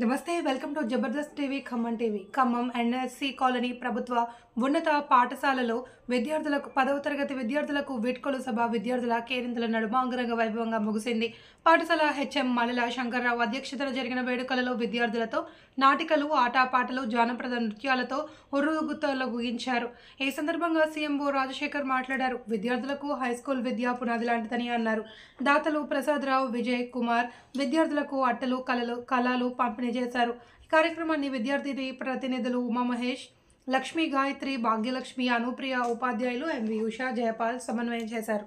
నమస్తే welcome to Jabardasth TV Khammam TV. Khammam NSC colony ప్రభుత్వ ఉన్నత పాఠశాలలో విద్యార్థులకు 10వ తరగతి విద్యార్థులకు వీడ్కోలు సభ విద్యార్థుల కేరింతల నడుమ అంగరంగ వైభవంగా ముగిసింది. పాఠశాల హెచ్ఎం మలల శంకర్రావు అధ్యక్షతన జరిగిన వేడుకలలో విద్యార్థులతో నాటికలు, ఆటపాటలు, జానపద నృత్యాలతో ఉర్రూగుతలొగించారు. ఈ సందర్భంగా సీఎంఓ రాజశేఖర్ మాట్లాడారు. విద్యార్థులకు హైస్కూల్ విద్యా పునాది లాంటిదని అన్నారు. దాతలు ప్రసాదరావు, విజయ్ కుమార్ విద్యార్థులకు అట్టలు, కళలు పంపిణీ చేశారు. ఈ కార్యక్రమాన్ని విద్యార్థి ప్రతినిధులు ఉమామహేష్, లక్ష్మీ, గాయత్రి, భాగ్యలక్ష్మి, అనుప్రియ, ఉపాధ్యాయులు ఎంవి ఉషా, జయపాల్ సమన్వయం చేశారు.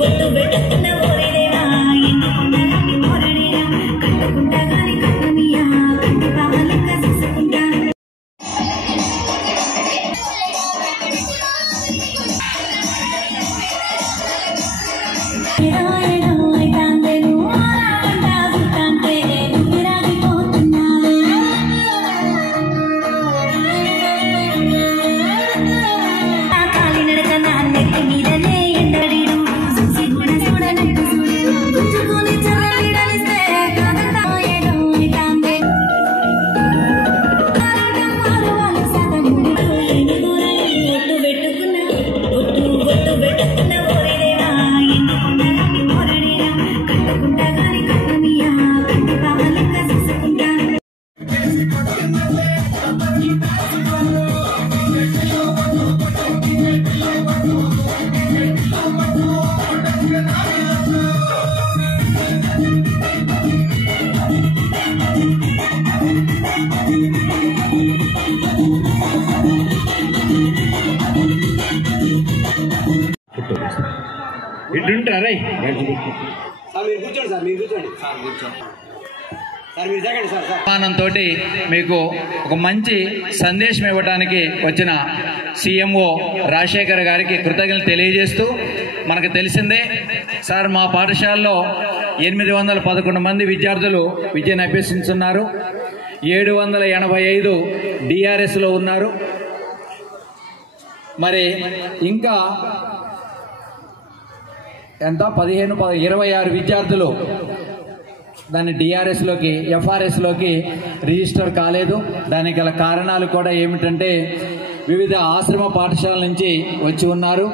పెట్టు పెట్టుకున్న సన్మానంతో మీకు ఒక మంచి సందేశం ఇవ్వడానికి వచ్చిన సీఎంఓ రాజశేఖర్ గారికి కృతజ్ఞతలు తెలియజేస్తూ, మనకు తెలిసిందే సార్ మా పాఠశాలలో 811 మంది విద్యార్థులు విద్యను అభ్యసిస్తున్నారు. 785 డిఆర్ఎస్లో ఉన్నారు. మరి ఇంకా ఎంత 26 విద్యార్థులు దాన్ని డిఆర్ఎస్లోకి ఎఫ్ఆర్ఎస్లోకి రిజిస్టర్ కాలేదు. దానికి గల కారణాలు కూడా ఏమిటంటే వివిధ ఆశ్రమ పాఠశాలల నుంచి వచ్చి ఉన్నారు.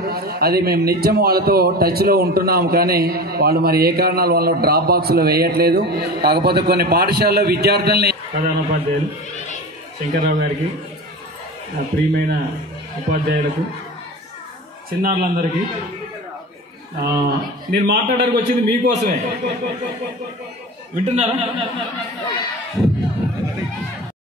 అది మేము నిత్యం వాళ్ళతో టచ్లో ఉంటున్నాము, కానీ వాళ్ళు మరి ఏ కారణాల వల్ల డ్రాప్ బాక్స్లో వేయట్లేదు. కాకపోతే కొన్ని పాఠశాలలో విద్యార్థుల్ని ప్రధానోపాధ్యాయులు శంకర్రావు గారికి, ప్రియమైన ఉపాధ్యాయులకు, చిన్నారులందరికీ నేను మాట్లాడడానికి వచ్చింది మీకోసమే. వింటున్నారా?